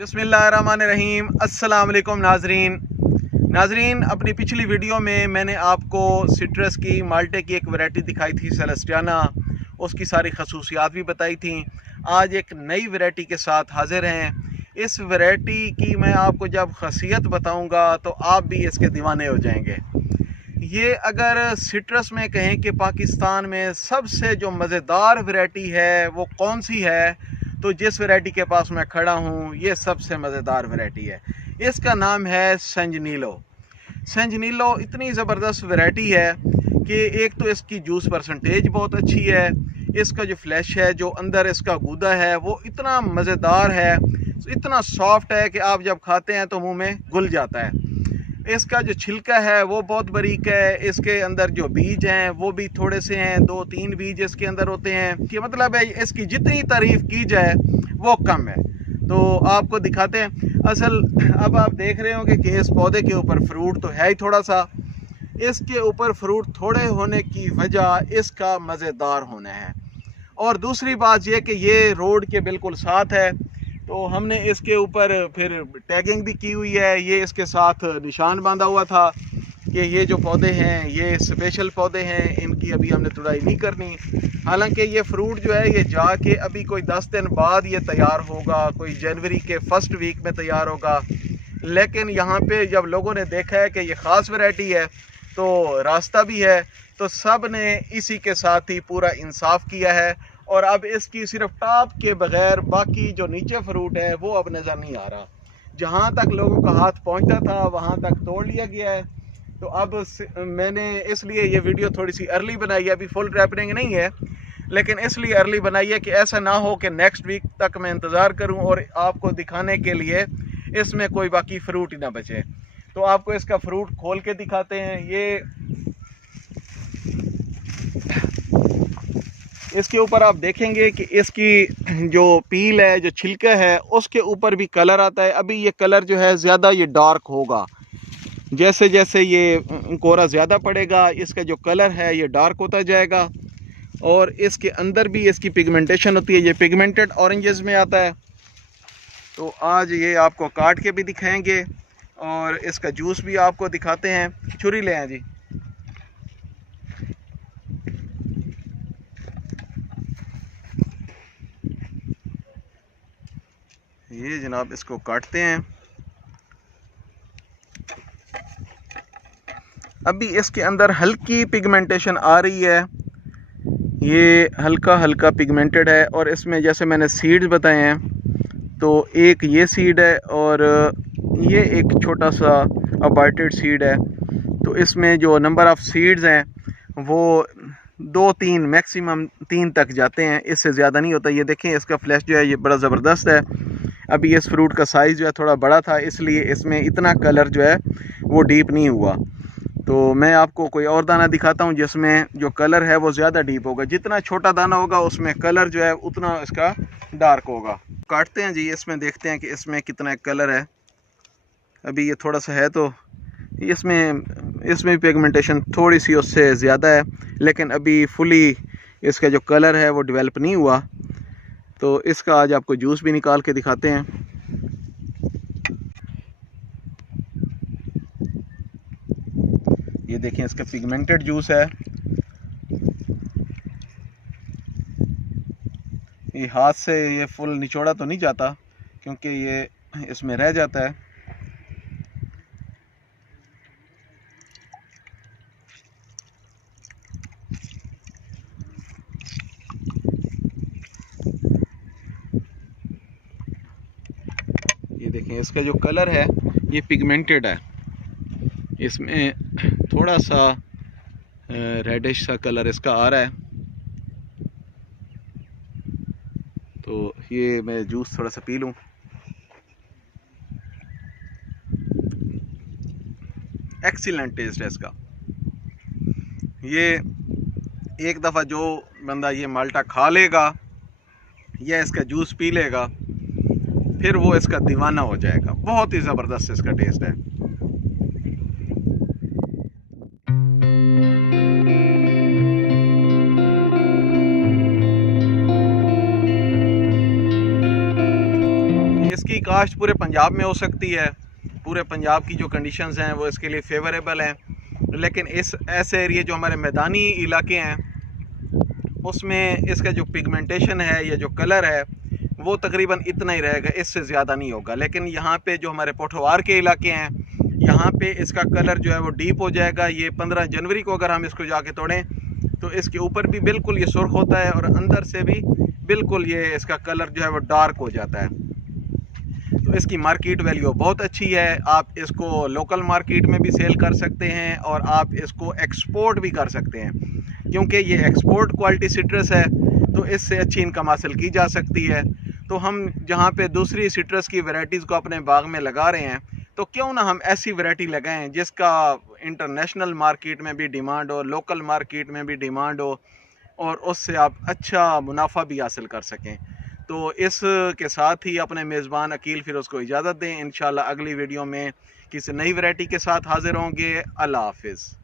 बिस्मिल्लाहिर्रहमानिर्रहीम। अस्सलाम वालेकुम नाजरीन, अपनी पिछली वीडियो में मैंने आपको सिट्रस की माल्टे की एक वैरायटी दिखाई थी सेलेस्टियाना, उसकी सारी खसूसियात भी बताई थी। आज एक नई वैरायटी के साथ हाजिर हैं। इस वैरायटी की मैं आपको जब खासियत बताऊंगा तो आप भी इसके दीवाने हो जाएंगे। ये अगर सिट्रस में कहें कि पाकिस्तान में सबसे जो मज़ेदार वैरायटी है वो कौन सी है, तो जिस वैरायटी के पास मैं खड़ा हूँ ये सबसे मज़ेदार वैरायटी है। इसका नाम है संजनीलो। संजनीलो इतनी ज़बरदस्त वैरायटी है कि एक तो इसकी जूस परसेंटेज बहुत अच्छी है, इसका जो फ्लैश है, जो अंदर इसका गूदा है वो इतना मज़ेदार है, इतना सॉफ्ट है कि आप जब खाते हैं तो मुंह में घुल जाता है। इसका जो छिलका है वो बहुत बारीक है, इसके अंदर जो बीज हैं वो भी थोड़े से हैं, 2-3 बीज इसके अंदर होते हैं। कि मतलब है इसकी जितनी तारीफ़ की जाए वो कम है। तो आपको दिखाते हैं। असल अब आप देख रहे हो कि इस पौधे के ऊपर फ्रूट तो है ही थोड़ा सा। इसके ऊपर फ्रूट थोड़े होने की वजह इसका मज़ेदार होना है, और दूसरी बात यह कि ये रोड के बिल्कुल साथ है। तो हमने इसके ऊपर फिर टैगिंग भी की हुई है, ये इसके साथ निशान बांधा हुआ था कि ये जो पौधे हैं ये स्पेशल पौधे हैं, इनकी अभी हमने तुड़ाई नहीं करनी। हालांकि ये फ्रूट जो है ये जाके अभी कोई 10 दिन बाद ये तैयार होगा, कोई जनवरी के फर्स्ट वीक में तैयार होगा। लेकिन यहाँ पे जब लोगों ने देखा है कि ये ख़ास वैरायटी है तो रास्ता भी है, तो सब ने इसी के साथ ही पूरा इंसाफ किया है। और अब इसकी सिर्फ टॉप के बगैर बाकी जो नीचे फ्रूट है वो अब नज़र नहीं आ रहा। जहाँ तक लोगों का हाथ पहुँचता था वहाँ तक तोड़ लिया गया है। तो अब मैंने इसलिए ये वीडियो थोड़ी सी अर्ली बनाई है, अभी फुल रैपनिंग नहीं है, लेकिन इसलिए अर्ली बनाई है कि ऐसा ना हो कि नेक्स्ट वीक तक मैं इंतज़ार करूं और आपको दिखाने के लिए इसमें कोई बाकी फ्रूट ही ना बचे। तो आपको इसका फ्रूट खोल के दिखाते हैं। ये इसके ऊपर आप देखेंगे कि इसकी जो पील है, जो छिलका है, उसके ऊपर भी कलर आता है। अभी ये कलर जो है ज़्यादा ये डार्क होगा, जैसे जैसे ये कोरा ज़्यादा पड़ेगा इसका जो कलर है ये डार्क होता जाएगा। और इसके अंदर भी इसकी पिगमेंटेशन होती है, ये पिगमेंटेड ऑरेंजेस में आता है। तो आज ये आपको काट के भी दिखाएंगे और इसका जूस भी आपको दिखाते हैं। छुरी ले आए जी। ये जनाब इसको काटते हैं। अभी इसके अंदर हल्की पिगमेंटेशन आ रही है, ये हल्का हल्का पिगमेंटेड है। और इसमें जैसे मैंने सीड्स बताए हैं, तो एक ये सीड है और ये एक छोटा सा अबार्टेड सीड है। तो इसमें जो नंबर ऑफ़ सीड्स हैं वो 2-3 मैक्सिमम 3 तक जाते हैं, इससे ज़्यादा नहीं होता। ये देखें इसका फ्लैश जो है ये बड़ा ज़बरदस्त है। अभी इस फ्रूट का साइज़ जो है थोड़ा बड़ा था, इसलिए इसमें इतना कलर जो है वो डीप नहीं हुआ। तो मैं आपको कोई और दाना दिखाता हूँ जिसमें जो कलर है वो ज़्यादा डीप होगा। जितना छोटा दाना होगा उसमें कलर जो है उतना इसका डार्क होगा। काटते हैं जी, इसमें देखते हैं कि इसमें कितना कलर है। अभी ये थोड़ा सा है, तो इसमें पिगमेंटेशन थोड़ी सी उससे ज़्यादा है, लेकिन अभी फुली इसका जो कलर है वो डेवलप नहीं हुआ। तो इसका आज आपको जूस भी निकाल के दिखाते हैं। ये देखें इसका पिगमेंटेड जूस है। ये हाथ से ये फुल निचोड़ा तो नहीं जाता क्योंकि ये इसमें रह जाता है। ये देखें इसका जो कलर है ये पिगमेंटेड है, इसमें थोड़ा सा रेडिश सा कलर इसका आ रहा है। तो ये मैं जूस थोड़ा सा पी लूँ। एक्सीलेंट टेस्ट है इसका। ये एक दफ़ा जो बंदा ये माल्टा खा लेगा या इसका जूस पी लेगा फिर वो इसका दीवाना हो जाएगा। बहुत ही ज़बरदस्त इसका टेस्ट है। इसकी काश्त पूरे पंजाब में हो सकती है, पूरे पंजाब की जो कंडीशंस हैं वो इसके लिए फेवरेबल हैं, लेकिन इस ऐसे एरिए जो हमारे मैदानी इलाके हैं उसमें इसका जो पिगमेंटेशन है या जो कलर है वो तकरीबन इतना ही रहेगा, इससे ज़्यादा नहीं होगा। लेकिन यहाँ पे जो हमारे पोठवार के इलाके हैं यहाँ पे इसका कलर जो है वो डीप हो जाएगा। ये 15 जनवरी को अगर हम इसको जाके तोड़ें तो इसके ऊपर भी बिल्कुल ये सुर्ख होता है और अंदर से भी बिल्कुल ये इसका कलर जो है वो डार्क हो जाता है। तो इसकी मार्केट वैल्यू बहुत अच्छी है। आप इसको लोकल मार्केट में भी सेल कर सकते हैं और आप इसको एक्सपोर्ट भी कर सकते हैं, क्योंकि ये एक्सपोर्ट क्वालिटी सिट्रस है तो इससे अच्छी इनकम हासिल की जा सकती है। तो हम जहाँ पे दूसरी सिट्रस की वैरायटीज़ को अपने बाग में लगा रहे हैं तो क्यों ना हम ऐसी वैरायटी लगाएं जिसका इंटरनेशनल मार्केट में भी डिमांड हो, लोकल मार्केट में भी डिमांड हो और उससे आप अच्छा मुनाफा भी हासिल कर सकें। तो इस के साथ ही अपने मेज़बान अकील फिरोज़ को इजाज़त दें। इंशाल्लाह अगली वीडियो में किसी नई वैरायटी के साथ हाज़िर होंगे। अल्लाह हाफ़िज़।